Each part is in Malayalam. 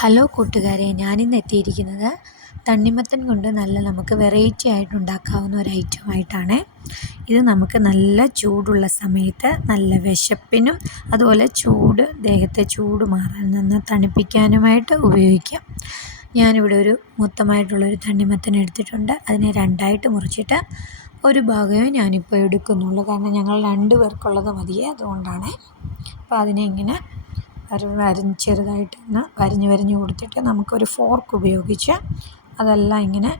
ഹലോ കൂട്ടുകാരെ, ഞാനിന്ന് എത്തിയിരിക്കുന്നത് തണ്ണിമത്തൻ കൊണ്ട് നമുക്ക് വെറൈറ്റി ആയിട്ട് ഉണ്ടാക്കാവുന്ന ഒരു ഐറ്റമായിട്ടാണ്. ഇത് നമുക്ക് നല്ല ചൂടുള്ള സമയത്ത് നല്ല വിശപ്പിനും അതുപോലെ ദേഹത്തെ ചൂട് മാറാൻ തണുപ്പിക്കാനുമായിട്ട് ഉപയോഗിക്കാം. ഞാനിവിടെ ഒരു മൊത്തമായിട്ടുള്ളൊരു തണ്ണിമത്തൻ എടുത്തിട്ടുണ്ട്. അതിനെ രണ്ടായിട്ട് മുറിച്ചിട്ട് ഒരു ഭാഗമേ ഞാനിപ്പോൾ എടുക്കുന്നുള്ളൂ, കാരണം ഞങ്ങൾ 2 പേർക്കുള്ളത് മതിയേ, അതുകൊണ്ടാണ്. അപ്പോൾ അതിനെ ഇങ്ങനെ ചെറുതായിട്ടൊന്ന് വരഞ്ഞ് കൊടുത്തിട്ട് നമുക്കൊരു ഫോർക്ക് ഉപയോഗിച്ച് അതെല്ലാം ഇങ്ങനെ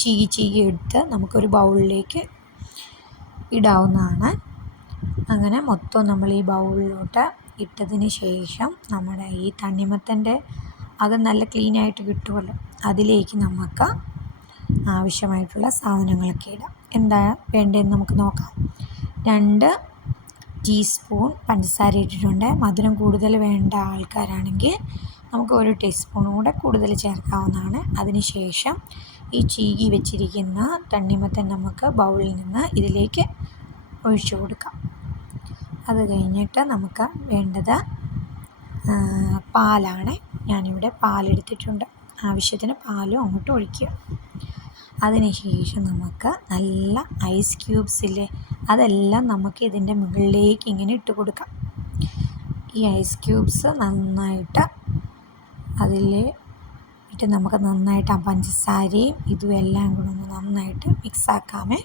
ചീകി എടുത്ത് നമുക്കൊരു ബൗളിലേക്ക് ഇടാവുന്നതാണ്. അങ്ങനെ മൊത്തം നമ്മൾ ഈ ബൗളിലോട്ട് ഇട്ടതിന് ശേഷം നമ്മുടെ ഈ തണ്ണിമത്തൻ്റെ അകം നല്ല ക്ലീനായിട്ട് കിട്ടുമല്ലോ, അതിലേക്ക് നമുക്ക് ആവശ്യമായിട്ടുള്ള സാധനങ്ങളൊക്കെ ഇടാം. എന്താ വേണ്ടതെന്ന് നമുക്ക് നോക്കാം. 2 ടീസ്പൂൺ പഞ്ചസാര ഇട്ടിട്ടുണ്ട്. മധുരം കൂടുതൽ വേണ്ട ആൾക്കാരാണെങ്കിൽ നമുക്ക് 1 ടീസ്പൂൺ കൂടെ കൂടുതൽ ചേർക്കാവുന്നതാണ്. അതിനുശേഷം ഈ ചീകി വെച്ചിരിക്കുന്ന തണ്ണിമത്തൻ നമുക്ക് ബൗളിൽ നിന്ന് ഇതിലേക്ക് ഒഴിച്ചു കൊടുക്കാം. അത് കഴിഞ്ഞിട്ട് നമുക്ക് വേണ്ടത് പാലാണ്. ഞാനിവിടെ പാലെടുത്തിട്ടുണ്ട്. ആവശ്യത്തിന് പാലും അങ്ങോട്ട് ഒഴിക്കുക. അതിനുശേഷം നമുക്ക് നല്ല ഐസ് ക്യൂബ്സില്ലേ, അതെല്ലാം നമുക്ക് ഇതിൻ്റെ മുകളിലേക്ക് ഇങ്ങനെ ഇട്ട് കൊടുക്കാം. ഈ ഐസ് ക്യൂബ്സ് നന്നായിട്ട് അതിൽ ഇട്ട് നമുക്ക് നന്നായിട്ട് ആ പഞ്ചസാരയും ഇതും എല്ലാം കൂടെ ഒന്ന് നന്നായിട്ട് മിക്സാക്കാമേ.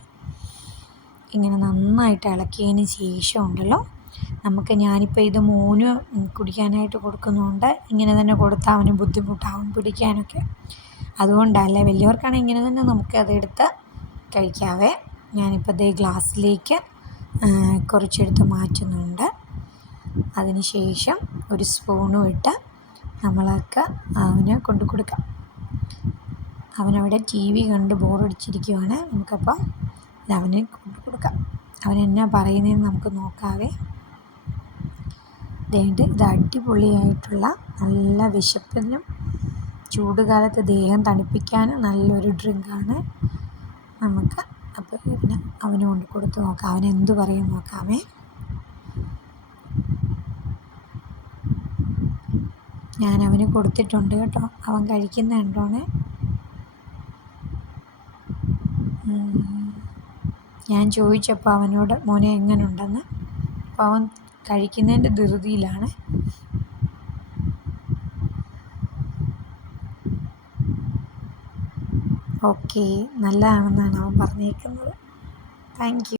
ഇങ്ങനെ നന്നായിട്ട് ഇളക്കിയതിന് ശേഷം ഉണ്ടല്ലോ, ഞാനിപ്പോൾ ഇത് മോന് കുടിക്കാനായിട്ട് കൊടുക്കുന്നുണ്ട്. ഇങ്ങനെ തന്നെ കൊടുത്താൽ അവന് ബുദ്ധിമുട്ടാവും പിടിക്കാനൊക്കെ. അതുകൊണ്ടല്ലേ, വലിയവർക്കാണെങ്കിൽ ഇങ്ങനെ തന്നെ നമുക്ക് അതെടുത്ത് കഴിക്കാവേ. ഞാനിപ്പോൾ ദേ ഗ്ലാസ്സിലേക്ക് കുറച്ചെടുത്ത് മാറ്റുന്നുണ്ട്. അതിന് ശേഷം ഒരു സ്പൂണും ഇട്ട് നമ്മൾക്ക് അവന് കൊണ്ടു കൊടുക്കാം. അവനവിടെ TV കണ്ട് ബോറടിച്ചിരിക്കുവാണ്. നമുക്കപ്പം അവന് കൊണ്ടു കൊടുക്കാം. അവൻ എന്നാ പറയുന്നതെന്ന് നമുക്ക് നോക്കാവേ. ഇത് അടിപൊളിയായിട്ടുള്ള നല്ല വിശപ്പിനും ചൂടുകാലത്ത് ദേഹം തണുപ്പിക്കാനും നല്ലൊരു ഡ്രിങ്കാണ് നമുക്ക്. അപ്പോൾ അവന് കൊണ്ട് കൊടുത്ത് നോക്കാം, അവൻ എന്ത് പറയും നോക്കാമേ. ഞാൻ അവന് കൊടുത്തിട്ടുണ്ട് കേട്ടോ, അവൻ കഴിക്കുന്ന കണ്ടോണേ. ഞാൻ ചോദിച്ചപ്പോൾ അവനോട് മോനെ എങ്ങനെയുണ്ടെന്ന്, അപ്പോൾ അവൻ കഴിക്കുന്നതിൻ്റെ ധൃതിയിലാണ്. ഓക്കെ, നല്ലതാണെന്നാണ് അവൻ പറഞ്ഞേക്കുന്നത്. Thank you.